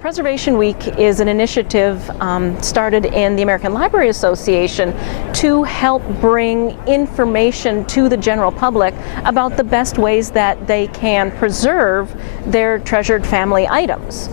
Preservation Week is an initiative started in the American Library Association to help bring information to the general public about the best ways that they can preserve their treasured family items.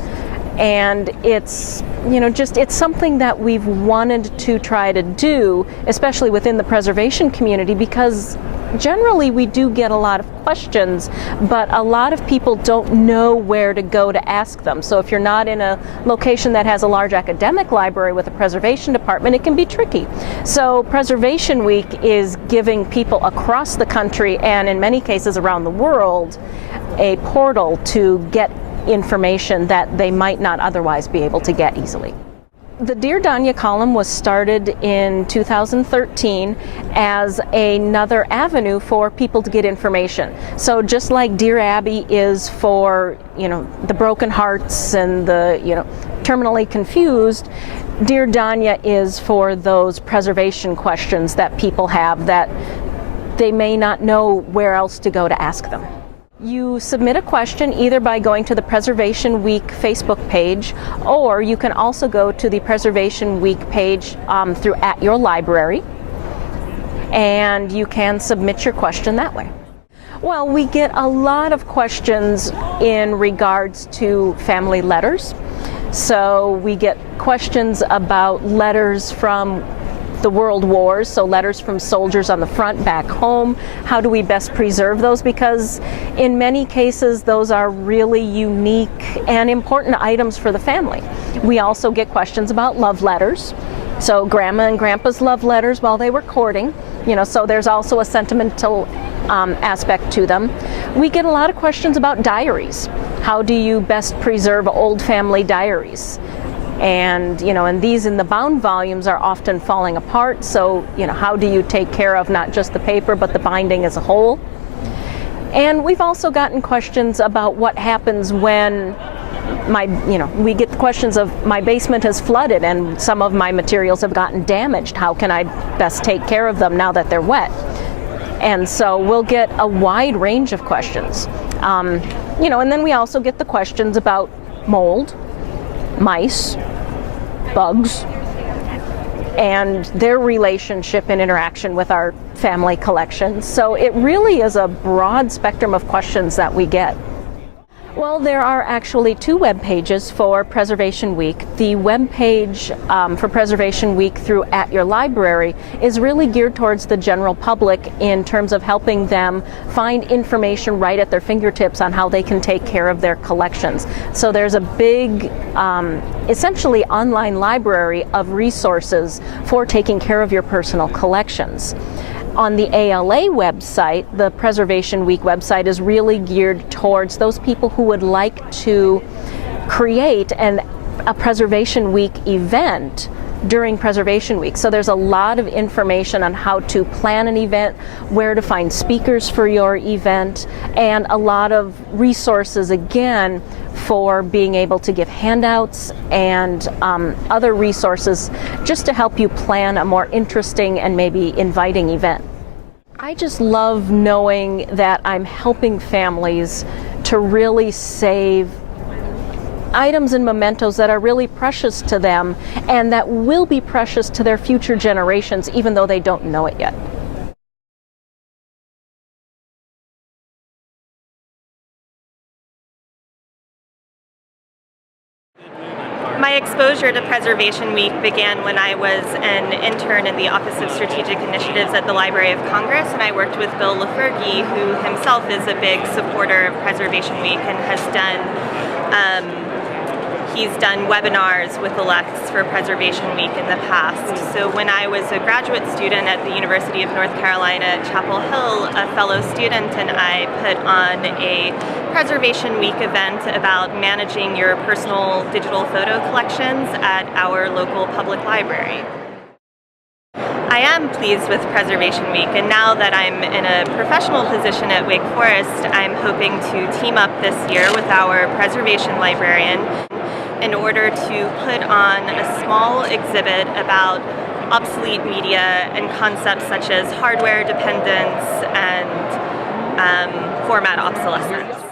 And it's, it's something that we've wanted to try to do, especially within the preservation community, because generally we do get a lot of questions, but a lot of people don't know where to go to ask them. So if you're not in a location that has a large academic library with a preservation department, it can be tricky. So Preservation Week is giving people across the country, and in many cases around the world, a portal to get information that they might not otherwise be able to get easily. The Dear Donia column was started in 2013 as another avenue for people to get information. So just like Dear Abby is for, the broken hearts and the, terminally confused, Dear Donia is for those preservation questions that people have that they may not know where else to go to ask them. You submit a question either by going to the Preservation Week Facebook page, or you can also go to the Preservation Week page through @yourlibrary, and you can submit your question that way. Well, we get a lot of questions in regards to family letters. So we get questions about letters from the World Wars, so letters from soldiers on the front back home. How do we best preserve those? Because in many cases those are really unique and important items for the family. We also get questions about love letters. So Grandma and Grandpa's love letters while they were courting, so there's also a sentimental aspect to them. We get a lot of questions about diaries. How do you best preserve old family diaries? And and these in the bound volumes are often falling apart, so how do you take care of not just the paper but the binding as a whole? And we've also gotten questions about what happens when we get questions of my basement has flooded and some of my materials have gotten damaged. How can I best take care of them now that they're wet? And so we'll get a wide range of questions. And then we also get the questions about mold, mice, bugs, and their relationship and interaction with our family collections. So it really is a broad spectrum of questions that we get. Well, there are actually two web pages for Preservation Week. The web page for Preservation Week through @yourlibrary is really geared towards the general public in terms of helping them find information right at their fingertips on how they can take care of their collections. So there's a big, essentially online library of resources for taking care of your personal collections. On the ALA website, the Preservation Week website is really geared towards those people who would like to create a Preservation Week event during Preservation Week. So there's a lot of information on how to plan an event, where to find speakers for your event, and a lot of resources again for being able to give handouts and other resources just to help you plan a more interesting and maybe inviting event. I just love knowing that I'm helping families to really save items and mementos that are really precious to them and that will be precious to their future generations even though they don't know it yet. My exposure to Preservation Week began when I was an intern in the Office of Strategic Initiatives at the Library of Congress, and I worked with Bill Lafergie, who himself is a big supporter of Preservation Week and has done webinars with elects for Preservation Week in the past. So when I was a graduate student at the University of North Carolina at Chapel Hill, a fellow student and I put on a Preservation Week event about managing your personal digital photo collections at our local public library. I am pleased with Preservation Week, and now that I'm in a professional position at Wake Forest, I'm hoping to team up this year with our preservation librarian in order to put on a small exhibit about obsolete media and concepts such as hardware dependence and format obsolescence.